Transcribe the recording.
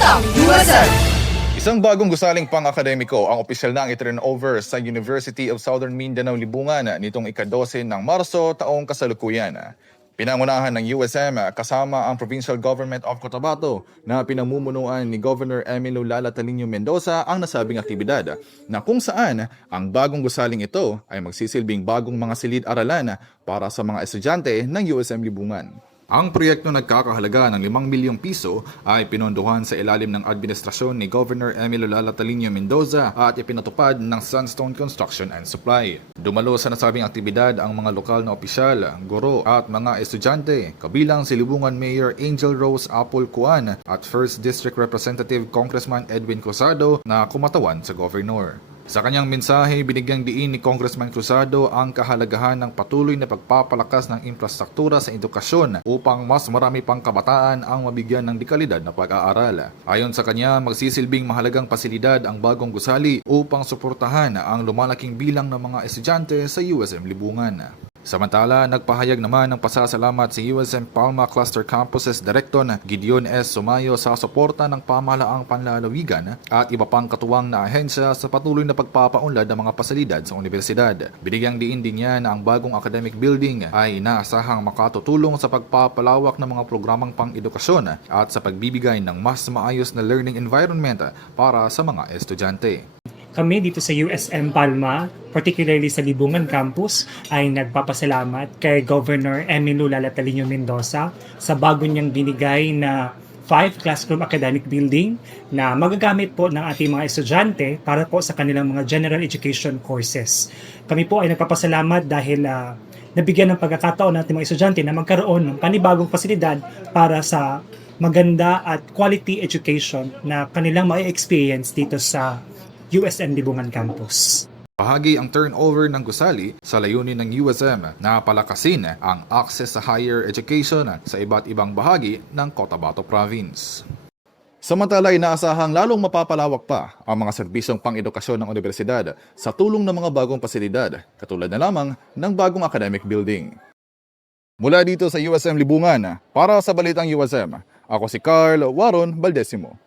Balitang USM. Isang bagong gusaling pang-akademiko ang opisyal na i-turn over sa University of Southern Mindanao Libungan nitong ika-12 ng Marso taong kasalukuyan. Pinangunahan ng USM kasama ang Provincial Government of Cotabato na pinamumunuan ni Governor Emilio Lalatalino Mendoza ang nasabing aktibidad na kung saan ang bagong gusaling ito ay magsisilbing bagong mga silid-aralan para sa mga estudyante ng USM Libungan. Ang proyekto nagkakahalaga ng 5 milyong piso ay pinondohan sa ilalim ng administrasyon ni Governor Emilio Lalatalino Mendoza at ipinatupad ng Sunstone Construction and Supply. Dumalo sa nasabing aktibidad ang mga lokal na opisyal, guro at mga estudyante, kabilang si Libungan Mayor Angel Rose Apol Cuan at 1st District Representative Congressman Edwin Cruzado na kumatawan sa Governor. Sa kanyang mensahe, binigyang diin ni Congressman Cruzado ang kahalagahan ng patuloy na pagpapalakas ng infrastruktura sa edukasyon upang mas marami pang kabataan ang mabigyan ng dekalidad na pag-aaral. Ayon sa kanya, magsisilbing mahalagang pasilidad ang bagong gusali upang suportahan ang lumalaking bilang ng mga estudyante sa USM Libungan. Samantala, nagpahayag naman ng pasasalamat si USM Palma Cluster Campuses Director Gideon S. Sumayo sa suporta ng pamahalaang panlalawigan at iba pang katuwang na ahensya sa patuloy na pagpapaunlad ng mga pasilidad sa universidad. Binigyang diin din niya na ang bagong academic building ay inaasahang makatutulong sa pagpapalawak ng mga programang pang-edukasyon at sa pagbibigay ng mas maayos na learning environment para sa mga estudyante. Kami dito sa USM Palma, particularly sa Libungan Campus, ay nagpapasalamat kay Governor Emilio Lalatalino Mendoza sa bago niyang binigay na 5 classroom academic building na magagamit po ng ating mga estudyante para po sa kanilang mga general education courses. Kami po ay nagpapasalamat dahil nabigyan ng pagkakataon ng ating mga estudyante na magkaroon ng panibagong pasilidad para sa maganda at quality education na kanilang ma-experience dito sa USM Libungan Campus. Bahagi ang turnover ng gusali sa layunin ng USM na palakasin ang access sa higher education sa iba't ibang bahagi ng Cotabato Province. Samantala, inaasahang lalong mapapalawak pa ang mga serbisyong pang-edukasyon ng universidad sa tulong ng mga bagong pasilidad, katulad na lamang ng bagong academic building. Mula dito sa USM Libungan, para sa Balitang USM, ako si Carl Waron Baldesimo.